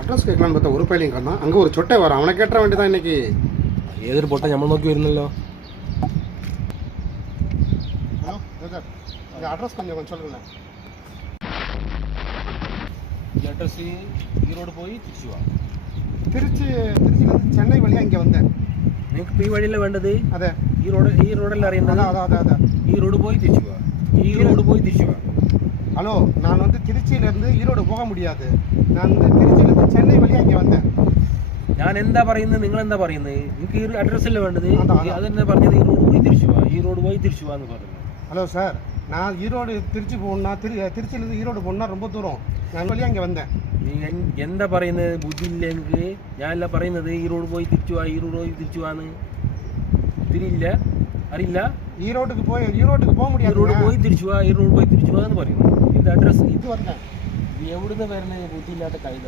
Address കേൾക്കാൻ പറ്റാ ഉറപ്പായാലും കാണാം അങ്ങ് ഒരു ചൊട്ട വരാം അവനെ കേട്ടാ വേണ്ടിയതാ എനിക്ക് ഏതൊരു പൊട്ട നമ്മൾ നോക്കി വരുന്നല്ലോ. ഹലോ അഡ്രസ് கொஞ்சம் சொல்லுங்களேன். ഈ അഡ്രസ് ഈറോഡ് പോയി തിരിച്ചു പോവാം. തിരുച്ചിയിൽ ചെന്നൈ വഴിയാ ഇങ്ങ വന്നേ. നിങ്ങൾക്ക് ഈ വഴിയല്ലേ വേണ്ടത്? അതെ. ഈ റോഡല്ലേ അറിയുന്നത്? അതെ. ഈ റോഡ് പോയി തിരിച്ചു പോവാം. ஹலோ நான் வந்து திருச்சியிலேருந்து ஈரோடு போக முடியாது. நான் வந்து திருச்சியிலேருந்து சென்னை வழியாக இங்கே வந்தேன். ഞാൻ എന്താ പറയുന്നത്, നിങ്ങൾ എന്താ പറയുന്നത്? നിങ്ങൾക്ക് ഈ അഡ്രസ്സല്ലേ വേണ്ടത്? അതെന്നെ പറഞ്ഞത് ഈ റോഡ് പോയി തിരിച്ചു പോവാന്ന് പറഞ്ഞു. ஹலோ சார், நான் ஈரோடு திருச்சி போகணுன்னா திருச்சியிலேருந்து ஈரோடு போகணுன்னா ரொம்ப தூரம். ഞാൻ വഴിயாக ഇங்கே വന്നேன். എന്താ പറയുന്നത്? ബുദ്ധിയില്ല എനിക്ക്. ഞാനല്ല പറയുന്നത് ഈ റോഡ് പോയി തിരിച്ചു പോവാന്ന്. തിരിയില്ല, അറിയില്ല. ஈரோட்டுக்கு போக முடியாது. റോഡ് പോയി തിരിച്ചു പോവാന്ന് പറയുന്നു. ഇത് അഡ്രസ് ഇത് പറഞ്ഞ എവിടുന്ന് വരുന്നത്? ബുദ്ധിയില്ലാത്ത കൈത.